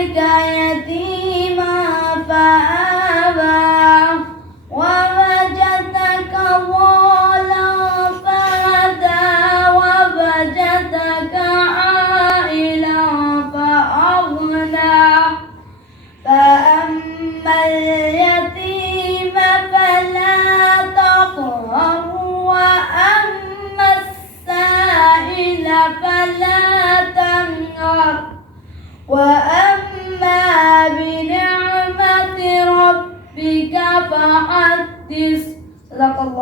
وجدك يتيما فآوى ووجدك ضالا فهدى ووجدك عائلا فأغنى فأما اليتيم فلا تقهر وأما السائل فلا تنهر وأما بنعمة ربك فحدث. صدق الله.